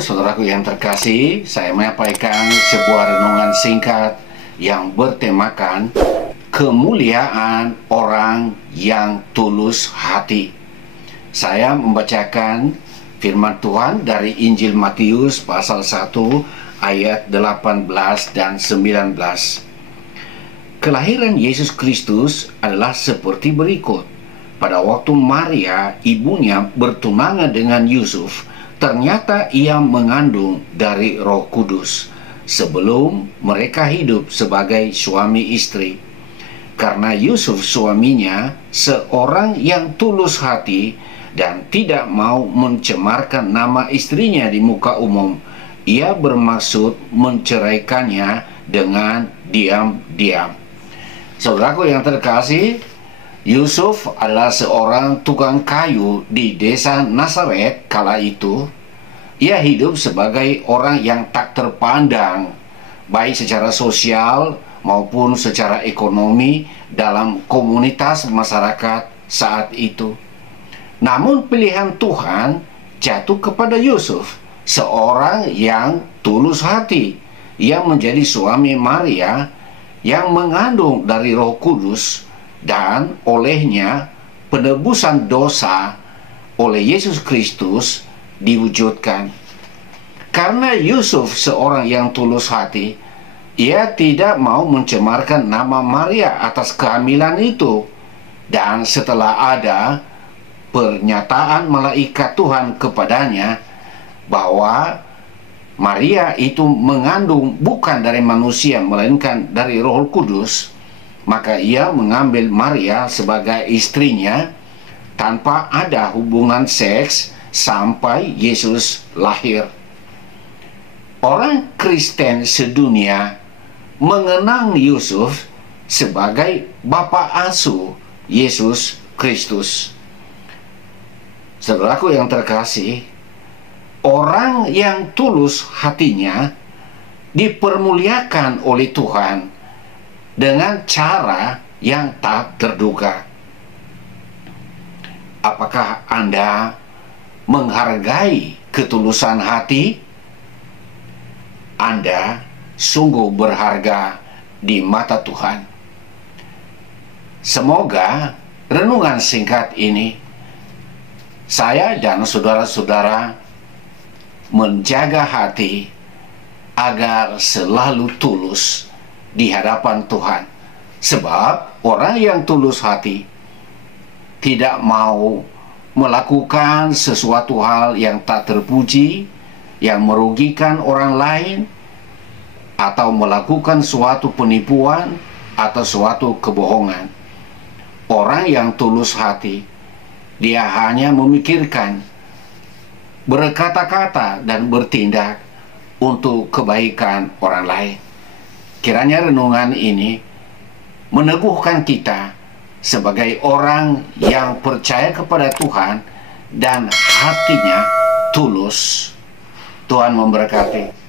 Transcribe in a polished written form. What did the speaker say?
saudaraku yang terkasih, saya menyampaikan sebuah renungan singkat yang bertemakan kemuliaan orang yang tulus hati. Saya membacakan firman Tuhan dari Injil Matius pasal 1 ayat 18 dan 19. Kelahiran Yesus Kristus adalah seperti berikut. Pada waktu Maria, ibunya, bertunangan dengan Yusuf, ternyata ia mengandung dari Roh Kudus sebelum mereka hidup sebagai suami istri. Karena Yusuf suaminya seorang yang tulus hati dan tidak mau mencemarkan nama istrinya di muka umum, ia bermaksud menceraikannya dengan diam-diam. Saudaraku yang terkasih, Yusuf adalah seorang tukang kayu di desa Nazaret kala itu. Ia hidup sebagai orang yang tak terpandang, baik secara sosial maupun secara ekonomi dalam komunitas masyarakat saat itu. Namun pilihan Tuhan jatuh kepada Yusuf, seorang yang tulus hati, yang menjadi suami Maria, yang mengandung dari Roh Kudus, dan olehnya penebusan dosa oleh Yesus Kristus diwujudkan. Karena Yusuf seorang yang tulus hati, ia tidak mau mencemarkan nama Maria atas kehamilan itu. Dan setelah ada pernyataan malaikat Tuhan kepadanya bahwa Maria itu mengandung bukan dari manusia melainkan dari Roh Kudus, maka ia mengambil Maria sebagai istrinya tanpa ada hubungan seks sampai Yesus lahir. Orang Kristen sedunia mengenang Yusuf sebagai bapa asuh Yesus Kristus. Saudaraku yang terkasih, orang yang tulus hatinya dipermuliakan oleh Tuhan dengan cara yang tak terduga. Apakah Anda menghargai ketulusan hati? Anda sungguh berharga di mata Tuhan. Semoga renungan singkat ini saya dan saudara-saudara menjaga hati agar selalu tulus di hadapan Tuhan. Sebab orang yang tulus hati tidak mau melakukan sesuatu hal yang tak terpuji, yang merugikan orang lain, atau melakukan suatu penipuan atau suatu kebohongan. Orang yang tulus hati, dia hanya memikirkan, berkata-kata dan bertindak untuk kebaikan orang lain. Kiranya renungan ini meneguhkan kita sebagai orang yang percaya kepada Tuhan dan hatinya tulus. Tuhan memberkati.